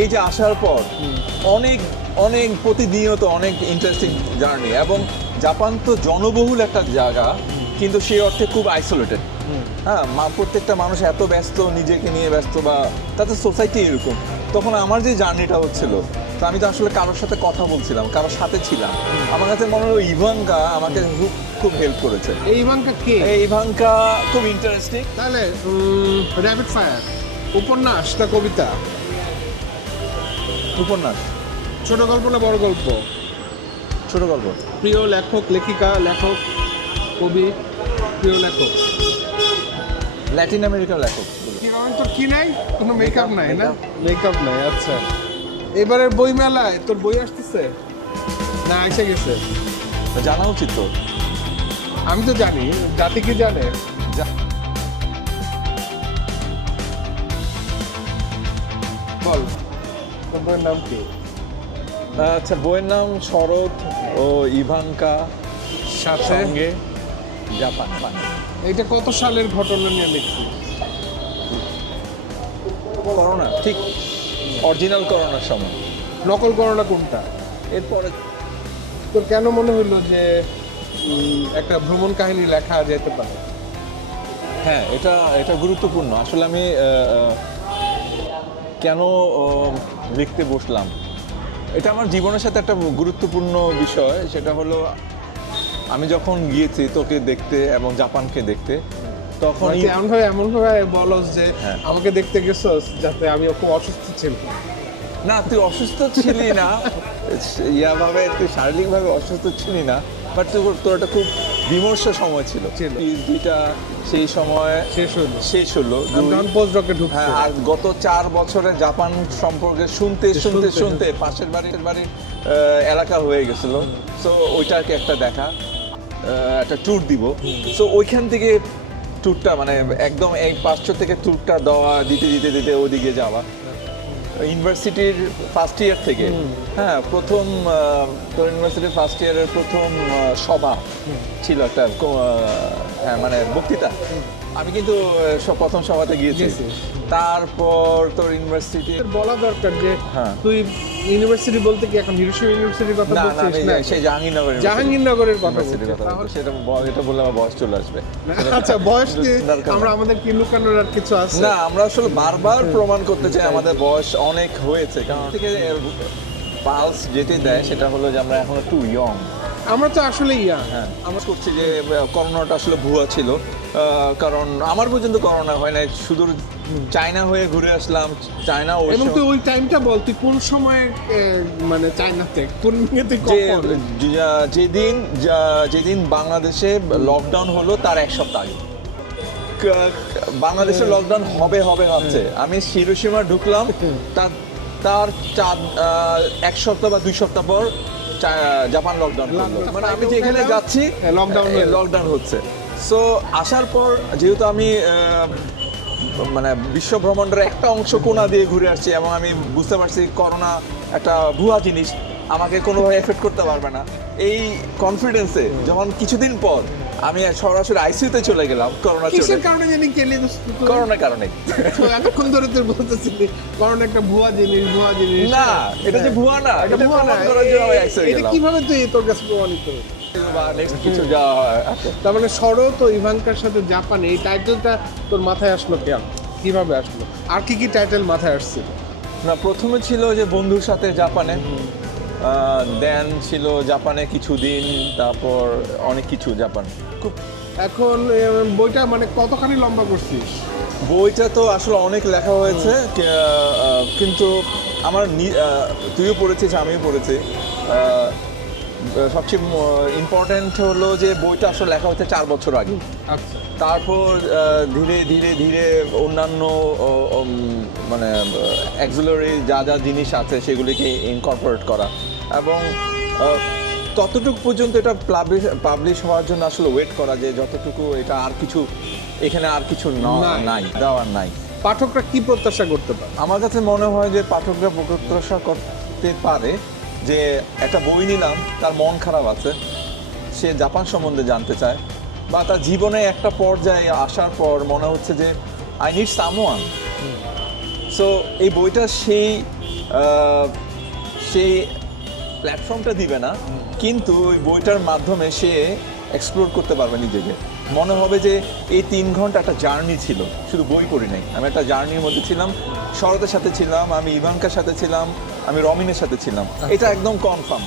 এই যে আসার পর অনেক অনেক প্রতিনিয়ত অনেক ইন্টারেস্টিং জার্নি এবং জাপান তো জনবহুল একটা জায়গা কিন্তু সেই অর্থে খুব আইসোলেটেড হ্যাঁ প্রত্যেকটা মানুষ এত ব্যস্ত নিজেকে নিয়ে ব্যস্ত বা তাতে সোসাইটি এরকম। তখন আমার যে জার্নিটা হচ্ছিল তো আমি তো আসলে কারোর সাথে কথা বলছিলাম কারোর সাথে ছিলাম। আমার কাছে মনে হলো ইভাঙ্কা আমাকে খুব খুব হেল্প করেছে। এই ইভাঙ্কা কে? এই ইভাঙ্কা খুব ইন্টারেস্টিং তাহলে র্যাপিড ফায়ার উপন্যাস না কবিতা? উপন্যাস। ছোট গল্প না বড় গল্প? ছোট গল্প। প্রিয় লেখক লেখিকা লেখক কবি প্রিয় লেখক। ল্যাটিন আমেরিকার লেখক। তোর কি নাই? কোনো মেকআপ নাই না? মেকআপ নাই আচ্ছা। এবারের বই মেলায় তোর বই আসতেছে? না এসে গেছে। জানা উচিত তো। আমি তো জানি জাতি কি জানে? বল। বইয়ের নাম কি? আচ্ছা বইয়ের নাম শরৎ ও ইভাঙ্কা সাথে? সঙ্গে জাপান। এটা কত সালের ঘটনা নিয়ে লিখছি করোনা ঠিক। অরিজিনাল করোনার সময়। নকল করোনা কোনটা? এরপরে তোর কেন মনে হলো যে একটা ভ্রমণ কাহিনী লেখা যেতে পারে? হ্যাঁ এটা এটা গুরুত্বপূর্ণ। আসলে আমি কেন লিখতে বসলাম? এটা আমার জীবনের সাথে একটা গুরুত্বপূর্ণ বিষয়। সেটা হলো আমি যখন গিয়েছি তোকে দেখতে এবং জাপানকে দেখতে তখন এমন ভাবে এমন ভাবে বলস যে হ্যাঁ। আমাকে দেখতে গেছস যাতে আমি খুব অসুস্থ ছিলাম। না তুই অসুস্থ ছিলি না। ইয়াভাবে তুই শারীরিকভাবে অসুস্থ ছিলি না। বাট তোর তোর একটা খুব বিমর্ষ সময় ছিল। দুইটা সেই সময় শেষ হলো। শেষ হলো। হ্যাঁ আর গত চার বছরে জাপান সম্পর্কে শুনতে শুনতে শুনতে, শুনতে পাশের বাড়ির বাড়ির এলাকা হয়ে গেছিল। সো ওইটাকে একটা দেখা একটা ট্যুর দিব। সো ওইখান থেকে ট্যুরটা মানে একদম এই পাঁচশো থেকে ট্যুরটা দেওয়া দিতে দিতে দিতে ওদিকে যাওয়া। ইউনিভার্সিটির ফার্স্ট ইয়ার থেকে। হ্যাঁ প্রথম ইউনিভার্সিটির ফার্স্ট ইয়ারের প্রথম সভা ছিল একটা হ্যাঁ মানে বক্তৃতা। আমি কিন্তু প্রথম সভাতে গিয়েছি। তারপর তোর ইউনিভার্সিটি বলা দরকার যে হ্যাঁ। তুই ইউনিভার্সিটি বলতে কি এখন হিরোশিমা ইউনিভার্সিটির কথা বলছিস না সেই জাহাঙ্গীরনগর জাহাঙ্গীরনগরের কথা বলছিস তাহলে- সেটা এটা বললে আমার বয়স চলে আসবে। আচ্ছা বয়স নিয়ে আমরা আমাদের কি লুকানোর আর কিছু আছে? না আমরা আসলে বারবার প্রমাণ করতে চাই আমাদের বয়স অনেক হয়েছে। কারণ থেকে পালস যেটি দেয় সেটা হলো যে আমরা এখন একটু ইয়ং আমরা তো আসলে ইয়া হ্যাঁ। আমরা করছি যে করোনাটা আসলে ভুয়া ছিল। কারণ আমার পর্যন্ত করোনা হয় নাই। শুধু চায়না হয়ে ঘুরে আসলাম। চায়না এবং তুই ওই টাইমটা বল তুই কোন সময় মানে চাইনাতে কোন যেদিন যেদিন বাংলাদেশে লকডাউন হলো তার এক সপ্তাহ আগে। বাংলাদেশে লকডাউন হবে হবে ভাবছে। আমি শিরোসীমা ঢুকলাম। তার তার চার এক সপ্তাহ বা দুই সপ্তাহ পর জাপান লকডাউন মানে আমি যে এখানে যাচ্ছি লকডাউন lockdown লকডাউন হচ্ছে। সো আসার পর যেহেতু আমি আহ, মানে বিশ্ব ভ্রমণের একটা অংশ কোনা দিয়ে ঘুরে আসছি এবং আমি বুঝতে পারছি করোনা একটা ভুয়া জিনিস আমাকে কোনোভাবে এফেক্ট করতে পারবে না। এই কনফিডেন্সে যখন কিছুদিন পর আমি সরাসরি আইসিইউতে চলে গেলাম করোনা কিসের কারণে জানি কেলি করোনার কারণে। এতক্ষণ ধরে তুই বলতেছিলি কারণ একটা ভুয়া জিনিস ভুয়া জিনিস। না এটা যে ভুয়া না এটা ভুয়া না এটা কীভাবে তুই তোর কাছে প্রমাণিত হয়। আচ্ছা। তার মানে শরৎ ও ইভানকার সাথে জাপানে এই টাইটেলটা তোর মাথায় আসলো কেন? কীভাবে আসলো? আর কি কি টাইটেল মাথায় আসছিল না প্রথমে ছিল যে বন্ধুর সাথে জাপানে। দেন ছিল জাপানে কিছুদিন তারপর অনেক কিছু জাপান। খুব এখন বইটা মানে কতখানি লম্বা করছিস? বইটা তো আসলে অনেক লেখা হয়েছে কিন্তু আমার তুইও পড়েছিস আমিও পড়েছি। সবচেয়ে ইম্পর্ট্যান্ট হলো যে বইটা আসলে লেখা হচ্ছে চার বছর আগে। আচ্ছা। তারপর ধীরে ধীরে ধীরে অন্যান্য মানে অ্যাক্সিলারি যা যা জিনিস আছে সেগুলিকে ইনকর্পোরেট করা। এবং ততটুকু পর্যন্ত এটা পাবলিশ পাবলিশ হওয়ার জন্য আসলে ওয়েট করা যে যতটুকু এটা আর কিছু এখানে আর কিছু। নাই দেওয়ার নাই। পাঠকরা কি প্রত্যাশা করতে পারে? আমার কাছে মনে হয় যে পাঠকরা প্রত্যাশা করতে পারে যে একটা বই নিলাম তার মন খারাপ আছে সে জাপান সম্বন্ধে জানতে চায়। বা তার জীবনে একটা পর্যায়ে আসার পর মনে হচ্ছে যে আই নিড সামওয়ান সো এই বইটা সেই সেই প্ল্যাটফর্মটা দিবে না কিন্তু ওই বইটার মাধ্যমে সে এক্সপ্লোর করতে পারবে নিজেকে। মনে হবে যে এই তিন ঘণ্টা একটা জার্নি ছিল শুধু বই পড়ি নাই। আমি একটা জার্নির মধ্যে ছিলাম শরতের সাথে ছিলাম আমি ইভানকার সাথে ছিলাম আমি রমিনের সাথে ছিলাম। এটা একদম কনফার্ম